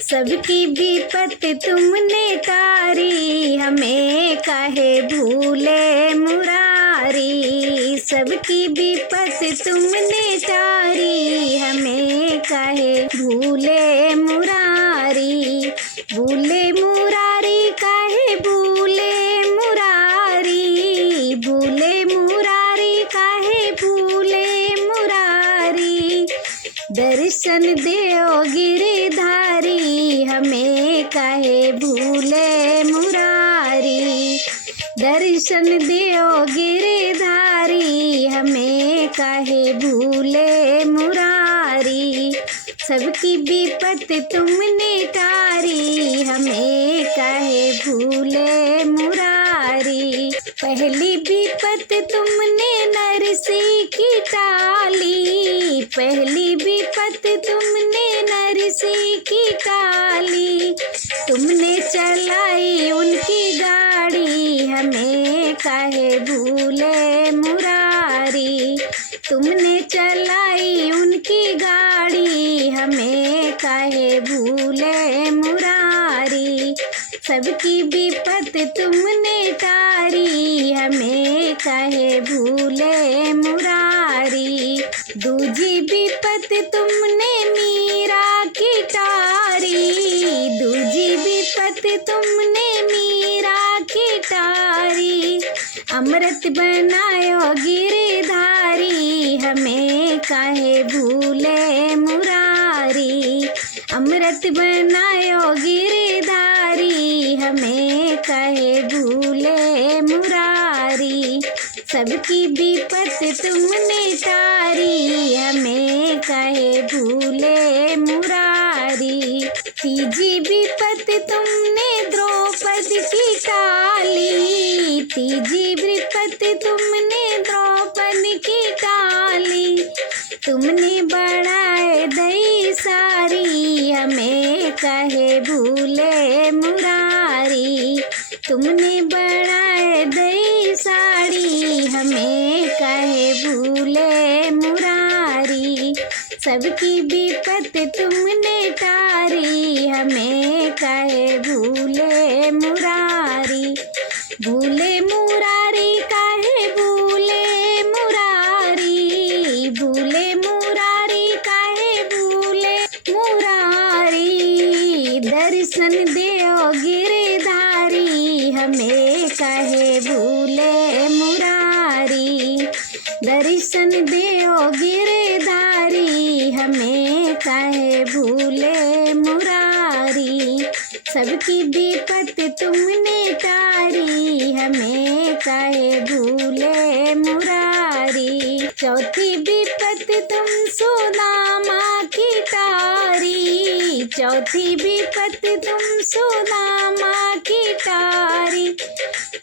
सबकी विपत तुमने तारी, हमें काहे भूले मुरारी। सबकी विपत तुमने तारी, हमें काहे भूले मुरारी। भूले मुरारी काहे भूले मुरारी, भूले मुरारी काहे भूले मुरारी। दर्शन देओ गिरधारी, हमें काहे भूले मुरारी। दर्शन देओ गिरधारी, हमें काहे भूले मुरारी। सबकी विपत तुमने तारी, हमें काहे भूले मुरारी। पहली विपत तुमने नरसी की टाली, पहली विपत तुमने नरसी की टाली। तुमने चलाई उनकी गाड़ी, हमें काहे भूले मुरारी। तुमने चलाई उनकी गाड़ी, हमें काहे भूले मुरारी। सबकी विपत तुमने तारी, हमें काहे भूले मुरारी। दूजी विपत तुमने मीरा की टारी, दूजी विपत तुमने मीरा की टारी। अमृत बनायो गिरधारी, हमें काहे भूले मुरारी। अमृत बनायो गिरधारी, हमें काहे भूले मुरारी। सबकी विपत तुमने तारी, हमें काहे भूले मुरारी। तीजी विपत तुमने द्रौपदी की टाली, तीजी विपत तुमने द्रौपदी की टाली। तुमने बढ़ाए दई सारी, हमें काहे भूले मुरारी। तुमने बढ़ाए दई साड़ी, हमें काहे भूले मुरारी। सबकी विपत तुमने तारी, हमें काहे भूले मुरारी। भूले मुरारी काहे भूले मुरारी, भूले मुरारी काहे भूले मुरारी। दर्शन देओ गिरधारी, हमें काहे भूले मुरारी। दर्शन देओ गिरधारी, हमें काहे भूले मुरारी। सबकी विपत तुमने तारी, हमें काहे भूले मुरारी। चौथी विपत तुम सुदामा की तारी, चौथी विपत तुम सुदामा की तारी।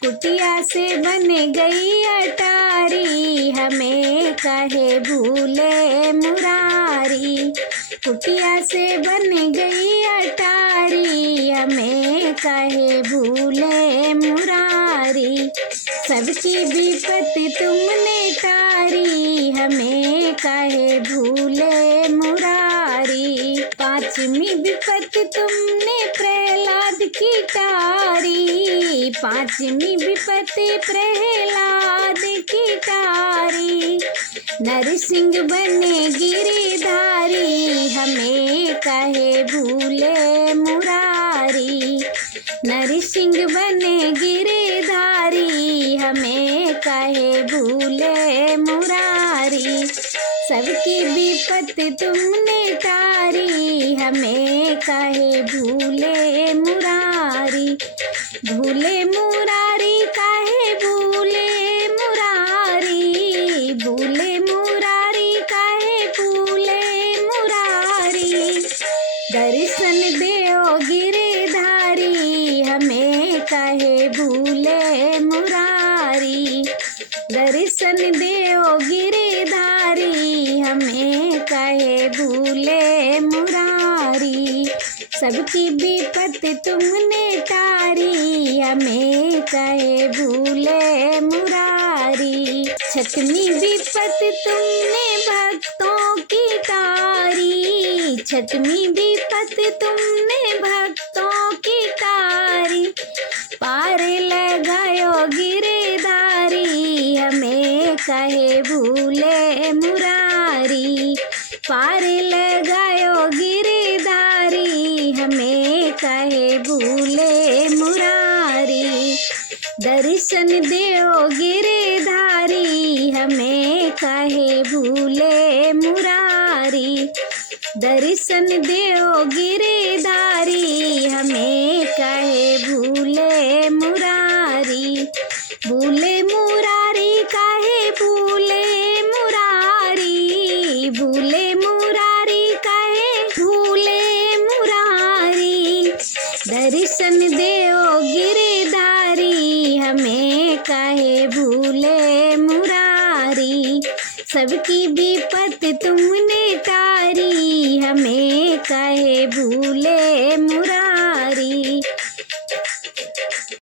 कुटिया से बन गई अटारी, हमें काहे भूले मुरारी। कुटिया से बन गई अटारी, हमें काहे भूले मुरारी। सबकी विपत तुमने तारी, हमें काहे भूले मुरारी। पांचवी विपत तुमने प्रहलाद की टारी, पांचवी विपत प्रहलाद की टारी। नरसिंह बने गिरधारी, हमें काहे भूले मुरारी। नरसिंह बने गिरधारी, हमें काहे भूले मुरारी। सबकी विपत तुमने तारी, हमें काहे भूले मुरारी। भूले मुरारी काहे भूले मुरारी, भूले मुरारी काहे भूले मुरारी। दर्शन देओ गिरधारी, हमें काहे भूले मुरारी। दर्शन देओ गिरधारी, हमें काहे भूले मुरारी। सबकी विपत तुमने तारी, हमें काहे भूले मुरारी। छठवीं विपत तुमने भक्तों की तारी, छठवीं विपत तुमने दर्शन देओ गिरधारी हमें काहे भूले मुरारी। दर्शन देओ गिरधारी हमें काहे भूले मुरारी। भूले मुरारी काहे भूले मुरारी। भूले मुरारी काहे भूले मुरारी। दर्शन देओ गिरधारी हमें काहे भूले मुरारी। सबकी विपत तुमने तारी हमें काहे भूले मुरारी।